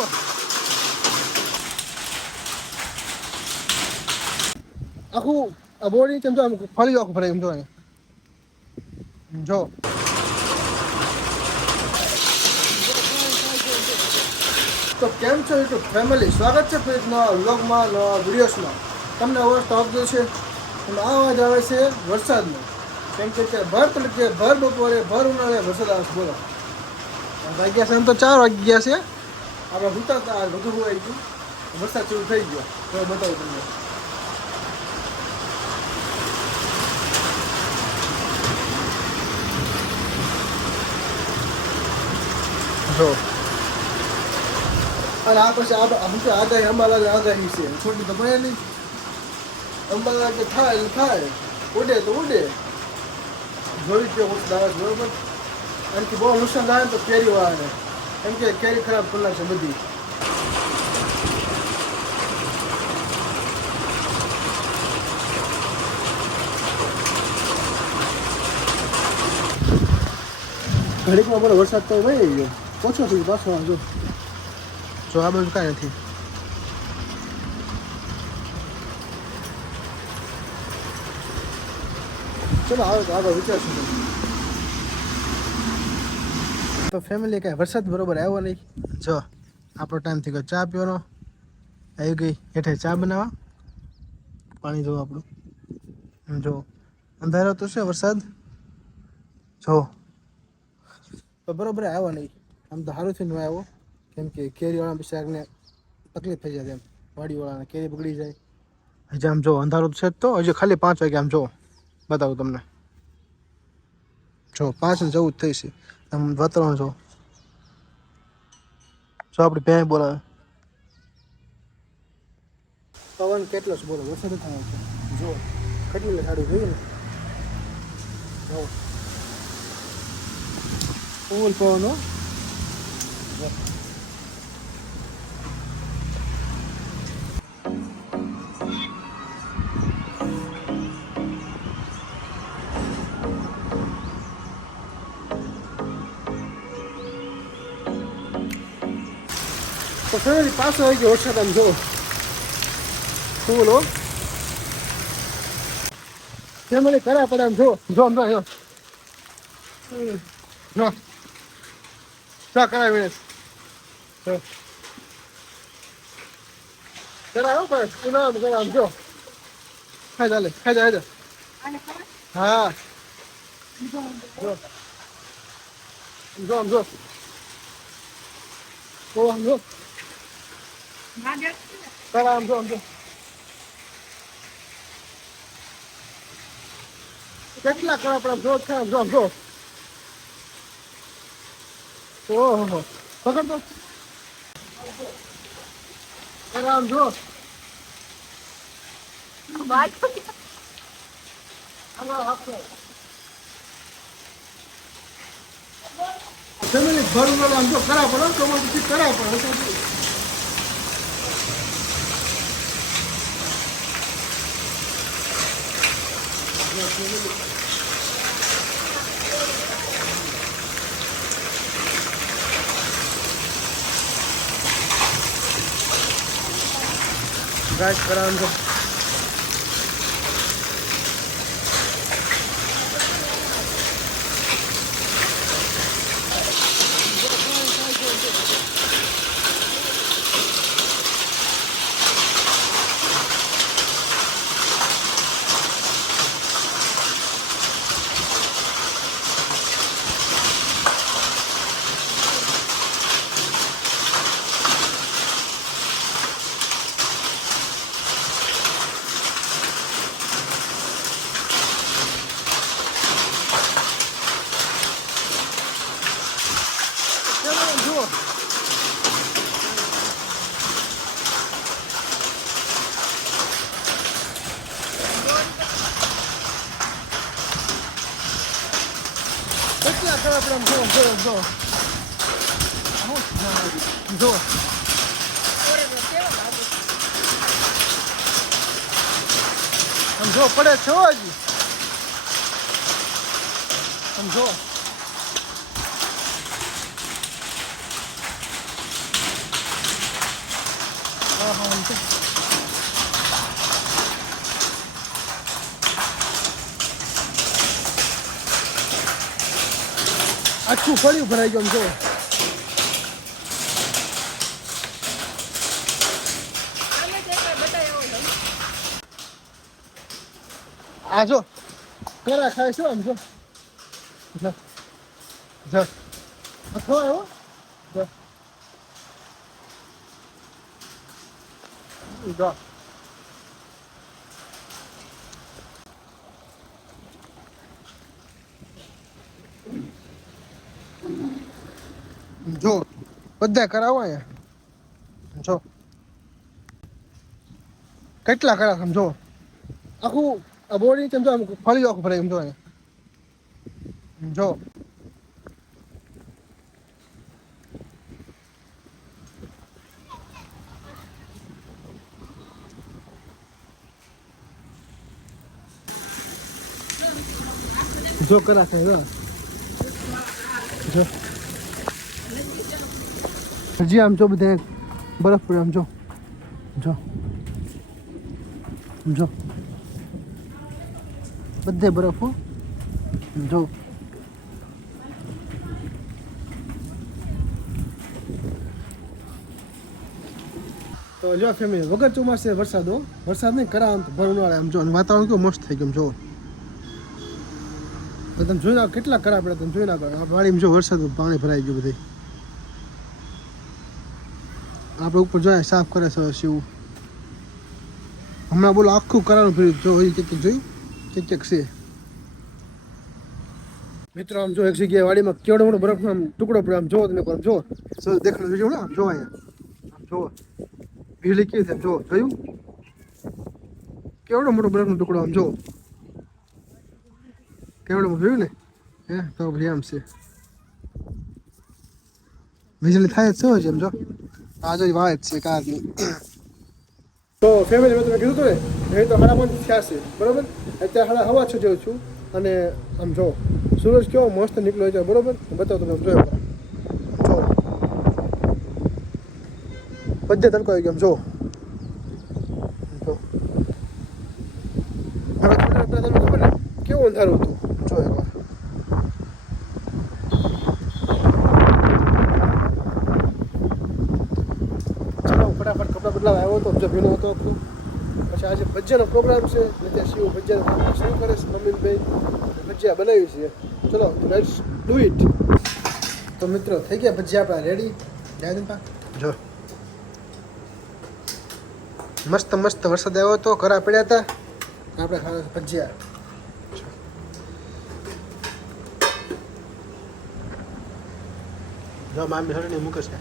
જો આખું આ બોડી કેમ જો આમ ફરી આખું ફરે એમ જો જો તો કેમ છો યુટ્યુબ ફેમિલી, સ્વાગત છે ફરી નવા વ્લોગમાં, નવા વિડીયોસમાં. તમને અવાજ તો આવતો છે અને આ અવાજ આવે છે વરસાદનો. કેમ કે ભર તડકે, ભર બપોરે, ભર ઉનાળે વરસાદ આવે છે. બોલો વાગ્યા છે એમ તો 4 વાગી ગયા છે. આપણે ભૂતા હતા, બધું હોવાઈ ગયું, વરસાદ શરૂ થઈ ગયો. તો બતાવું તમને. જો અને આ પછી આગાહી અંબાલાલ આગાહી છે, છોટી તો ભણે નહીં. અંબાલાલ કે થાય થાય, ઉડે તો ઉડે. જોઈ કે વરસાદ આવે છે બરોબર. એનાથી બહુ નુકસાન થાય ને તો કેરી વાળાને, કેમ કે કેરી ખરાબ કરી નાખશે બધી. ઘડીકમાં બોલો વરસાદ તો વહી ગયો, ઓછો થઈ ગયો પાછો. જો આ બાજુ કાંઈ નથી. ચલો આવે તો આગળ વિચારશું. તો ફેમિલી કાંઈ વરસાદ બરોબર આવ્યો નહીં. જો આપણો ટાઈમ થઈ ગયો ચા પીવાનો. આવી ગઈ હેઠે ચા બનાવવા. પાણી જો આપણું જો અંધારો તો છે વરસાદ જો, તો બરોબર આવ્યો નહીં. આમ તો સારું થઈને આવ્યો, કેમ કે કેરીવાળા બિચારાને તકલીફ થઈ જાય. એમ વાડીવાળાને કેરી બગડી જાય. હજી આમ જો અંધારું છે તો હજી ખાલી 5 વાગે. આમ જો બતાવું તમને, જો 5 ને 14 થઈ છે. આમ વાતાવરણ જો આપણી ભેંસ બોલાવે. પવન કેટલો છે બોલો, વરસાદ થાય છે. જો કેટલી સારું જોયું ને, જો ફૂલ પવન હો. તો ફેમિલી પાછો આવી ગયો વરસાદ. આમ જો ફૂલ હો ફેમિલી, કરા પડે. આમ જો જો આમ જો જો ચા કરાવી જો કરાવો પણ ઉનાળામાં કરા. આમ જો ખાઈ ચાલે, ખાઈ જાય. હા જો જો આમ જો આમ જો કરા. આમ જો આમ જો કેટલા કરા પડે. જો ખાય જો આમ જો. ઓહો પકડ તો કરા. આમ જો ફેમિલી ભરું આમ જો કરા પડે. ચોમાસું કરા પડે. ગાઈસ કરાવવાનું છે. કેટલા કરા પડે. જો જો જો જો આમ જો પડે છો હજી. આમ જો છે. આખું ફળિયું ભરાઈ ગયું જો. આ જો કરા ખાય છે આમ જો. જો અથો આવ્યો જો. જો જો બધા કરાવો અહીંયા જો કેટલા કરા સમજો આખું આ બોડી સમજો આમ ફળી આખું ભરાય સમજો અહીંયા જો. જો કરા છે જો હજી આમ જો બધે બરફ પડ્યો આમ જો જો જો બધે બરફ જો. તો જો ફેમિલી વગર ચોમાસે વરસાદ નહીં કરા આમ ભર ઉનાળે આમ જો વાતાવરણ કેવું મસ્ત થઈ ગયું જો. તમે જોઈ નાખો કેટલા કરા પડ્યા તમે જોઈ નાખો. વાડીમાં જો વરસાદ પાણી ભરાઈ ગયું બધે. આપણે ઉપર જોઈએ સાફ કરે છે શિવ હમણાં બોલો આખું કરાનું ફેર્યું જો એ કંઈક જોયું કંઈક છે મિત્રો. આમ જો એક જગ્યાએ વાડીમાં કેવડો મોટો બરફનો આમ ટુકડો પડ્યો આમ જો તમે જો દેખાડો જોજો આમ જો અહીંયા આમ જો વીજળી કેવી છે જો જોયું કેવડો મોટો બરફનો ટુકડો આમ જો કેવડો મોટો જોયું ને હે તો પછી આમ છે વીજળી થાય જ છે એમ જો. આ જો વાત છે કારની. તો ફેમિલી મેં તમે કીધું હતું ને એ તો 5:30 થયા છે બરાબર. અત્યારે 6:15 જેવું છું અને આમ જો સૂરજ કેવો મસ્ત નીકળ્યો છે બરાબર. બતાવો તમે આમ જોયો જો બધે તડકો આવી ગયો આમ જો. હવે થોડા તમને ખબર ને કેવું અંધારું હતું જો એકવાર. ફટાફટ કપડાં બદલાવા આવ્યો હતો જો ભીનો હતો આખું. પછી આજે ભજીયાનો પ્રોગ્રામ છે એટલે ત્યાં શિવ ભજીયાનો પ્રોગ્રામ શરૂ કરે છે મમ્મીભાઈ ભજીયા બનાવી છે. ચલો લેટ્સ ડુ ઇટ. તો મિત્રો થઈ ગયા ભજીયા આપણા રેડી. જો મસ્ત મસ્ત વરસાદ આવ્યો હતો કરા પડ્યા હતા આપણે ખાવા ભજીયા. જો મામી હરણી મૂકે છે